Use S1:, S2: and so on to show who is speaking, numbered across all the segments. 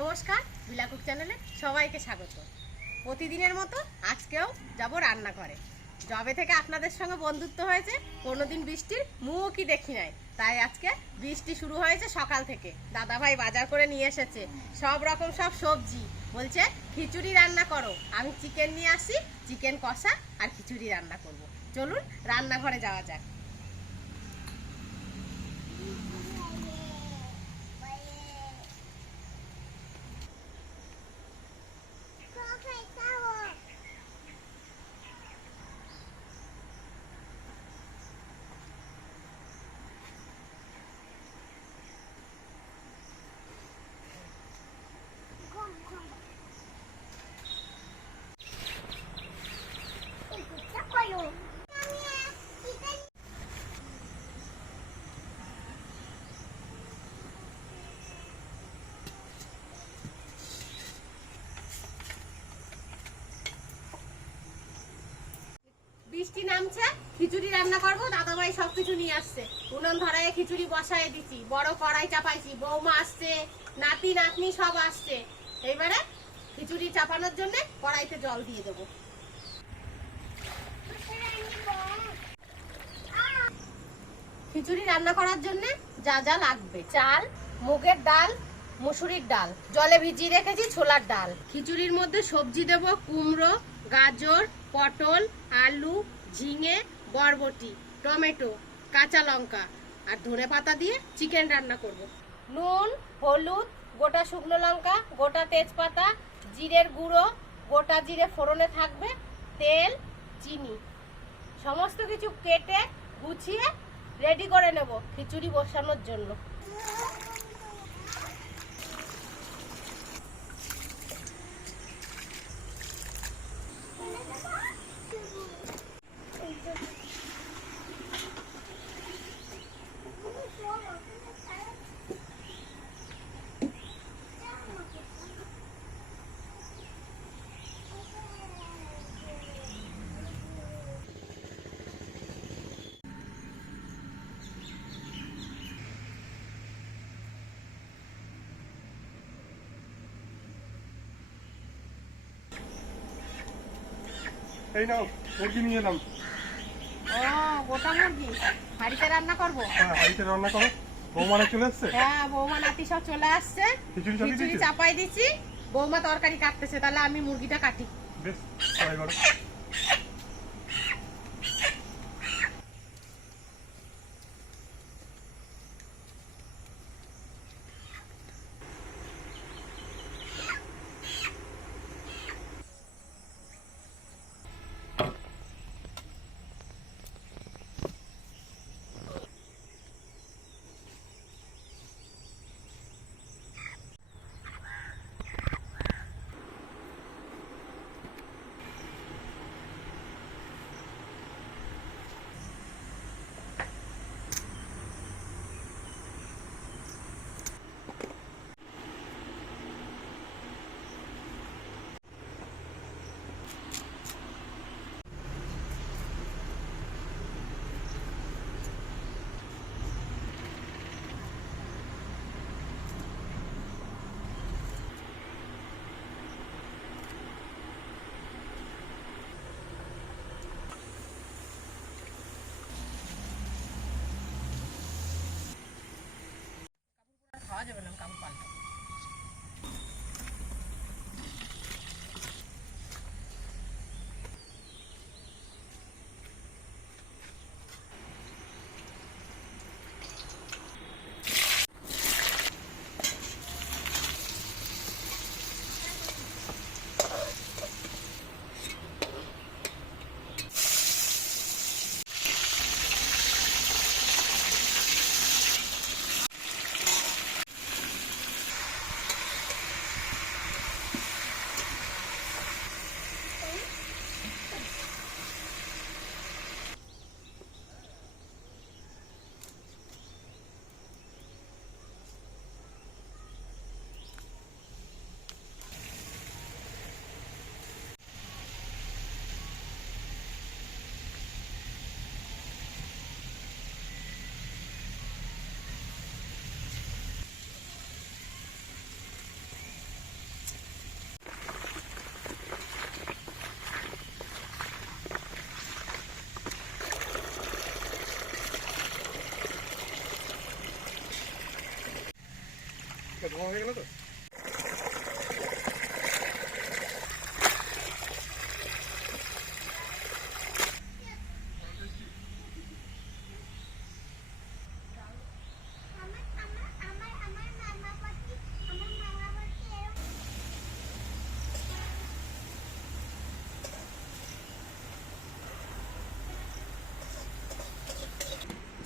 S1: নমস্কার বিলাকুক চ্যানেলে সবাইকে স্বাগত। প্রতিদিনের মতো আজকেও যাব রান্নাঘরে। জবে থেকে আপনাদের সঙ্গে বন্ধুত্ব হয়েছে, কোনোদিন বৃষ্টির মুখই দেখি নাই। তাই আজকে বৃষ্টি শুরু হয়েছে সকাল থেকে। দাদা ভাই বাজার করে নিয়ে এসেছে। সব রকম সব সবজি। বলছে, খিচুড়ি রান্না করো। আমি চিকেন নিয়ে আসি, চিকেন কষা আর খিচুড়ি রান্না করব। চলুন, রান্নাঘরে যাওয়া যাক। বৃষ্টি নামছে, খিচুড়ি রান্না করব দাদা ভাই সবকিছু নিয়ে আসছে। উনুন ধরায় খিচুড়ি বসায় দিছি, বড় কড়াই চাপাইছি, বৌমা আসছে, নাতি, নাতনি সব আসছে। এবারে খিচুড়ি চাপানোর জন্য কড়াইতে জল দিয়ে দেবো। খিচুড়ি রান্না করার জন্য যা যা লাগবে। চাল, মুগের ডাল, মুসুরির ডাল। জলে ভিজিয়ে রেখেছি ছোলার ডাল। খিচুড়ির মধ্যে সবজি দেব, কুমড়ো, গাজর, পটল, আলু ঝিঙে, বরবটি, টমেটো, কাঁচা লঙ্কা আর ধনে পাতা দিয়ে চিকেন রান্না করব। নুন, হলুদ, গোটা শুকনো লঙ্কা, গোটা তেজপাতা, জিরের গুঁড়ো, গোটা জিরে ফোড়নে থাকবে, তেল, চিনি। সমস্ত কিছু কেটে, গুছিয়ে রেডি করে নেব খিচুড়ি বসানোর জন্য।
S2: এই নাও মুরগি নিয়ে এলাম
S1: ও গোটা মুরগি? হাঁড়িতে রান্না করব?
S2: হ্যাঁ হাড়িতে রান্না করো। বৌমারা চলে আসছে
S1: হ্যাঁ বৌমা নাতি সব চলে আসছে।
S2: খিচুড়ি?
S1: চাপাই দিছি বৌমা তরকারি কাটতেছে তাহলে আমি মুরগিটা কাটি।
S2: বেশ তাই করো
S1: খাওয়া যাবে না কাম পাল্টা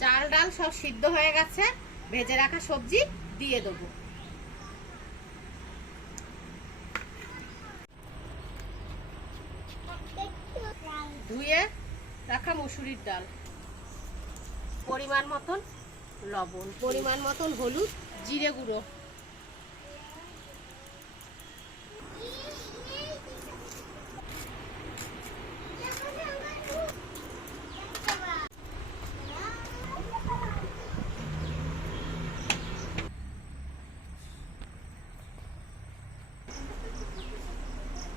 S1: চাল ডাল সব সিদ্ধ হয়ে গেছে। ভেজে রাখা সবজি দিয়ে দেবো। ধুয়ে রাখা মসুরির ডাল। পরিমাণ মতন লবণ, পরিমাণ মতন হলুদ, জিরে গুঁড়ো।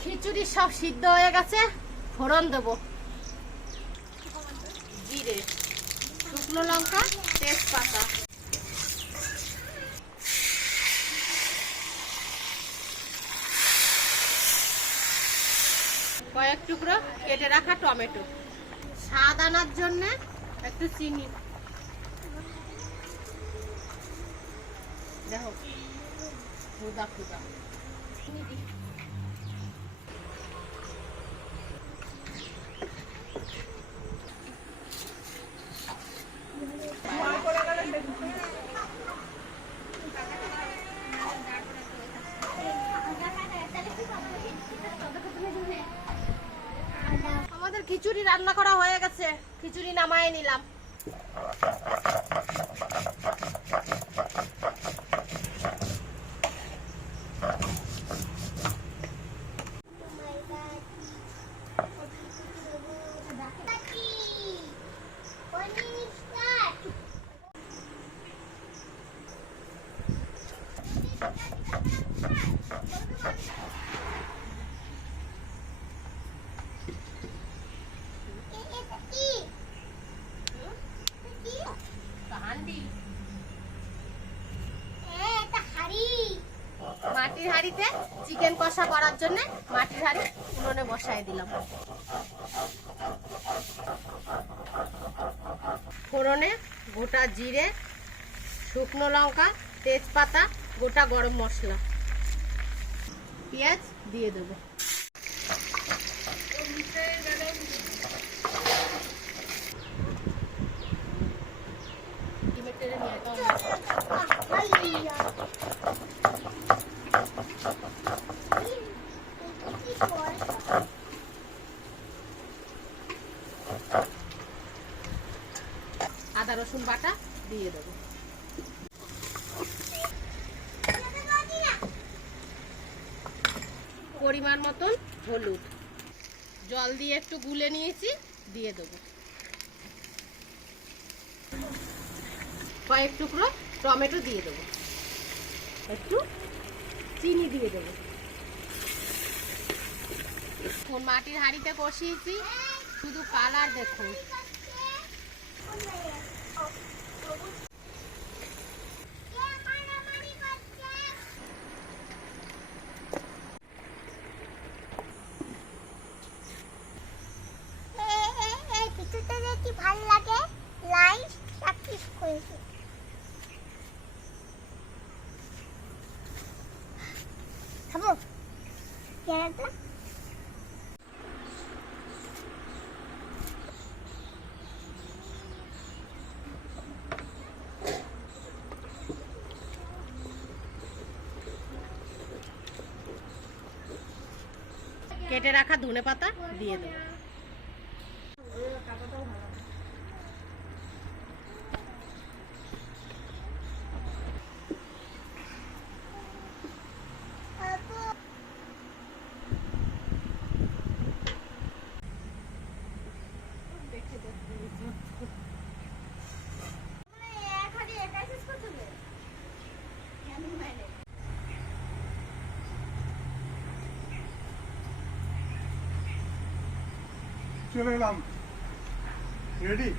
S1: খিচুড়ি সব সিদ্ধ হয়ে গেছে, ফোড়ন দেবো জিরে শুকনো লঙ্কা, তেজপাতা। কয়েক টুকরো কেটে রাখা টমেটো। স্বাদ আনার জন্য একটু চিনি। দেখো ফুদা ফুদা খিচুড়ি রান্না করা হয়ে গেছে। খিচুড়ি নামায় নিলাম। মাটির হাঁড়িতে চিকেন কষা করার জন্য মাটির হাঁড়ি উনুনে বসায় দিলাম। ফোড়নে গোটা জিরে, শুকনো লঙ্কা, তেজপাতা, গোটা গরম মশলা। পেঁয়াজ দিয়ে দেবো। আয়। আদা, রসুন বাটা দিয়ে দেবো। পরিমাণ মতন হলুদ। জল দিয়ে একটু গুলে নিয়েছি, দিয়ে দেবো। কয়েক টুকরো টমেটো দিয়ে দেবো। একটু চিনি দিয়ে দেবো। মাটির হাঁড়িতে কষিয়েছি শুধু কালার দেখুন
S3: ভালো লাগে লাইক সাবস্ক্রাইব করেছি খাব পেয়ারাটা
S1: কেটে রাখা ধনে পাতা দিয়ে দেবো।
S2: চলে এলাম রেডি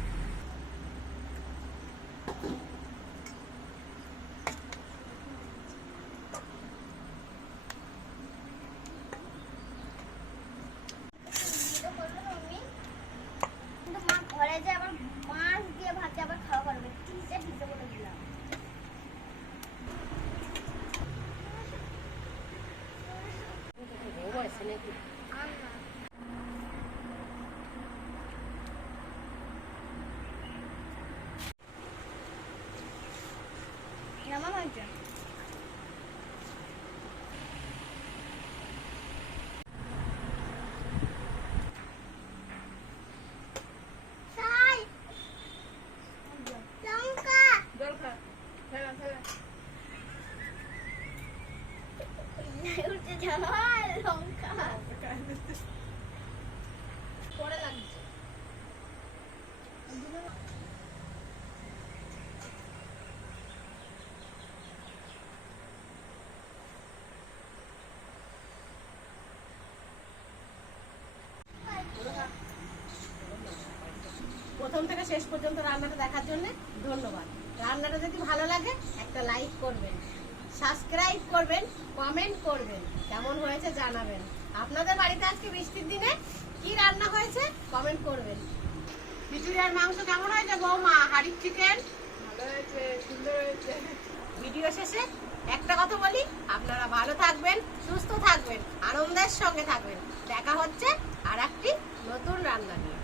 S1: প্রথম থেকে শেষ পর্যন্ত রান্নাটা দেখার জন্য ধন্যবাদ। রান্নাটা যদি ভালো লাগে, একটা লাইক করবেন। সাবস্ক্রাইব করবেন কমেন্ট করবেন কেমন হয়েছে জানাবেন। আপনাদের বাড়িতে আজকে বৃষ্টির দিনে কি রান্না হয়েছে কমেন্ট করবেন। খিচুড়ি আর মাংস কেমন হয়েছে বৌমা? হাড়ির চিকেন ভিডিও শেষে একটা কথা বলি আপনারা ভালো থাকবেন সুস্থ থাকবেন আনন্দের সঙ্গে থাকবেন। দেখা হচ্ছে আর একটি নতুন রান্না নিয়ে।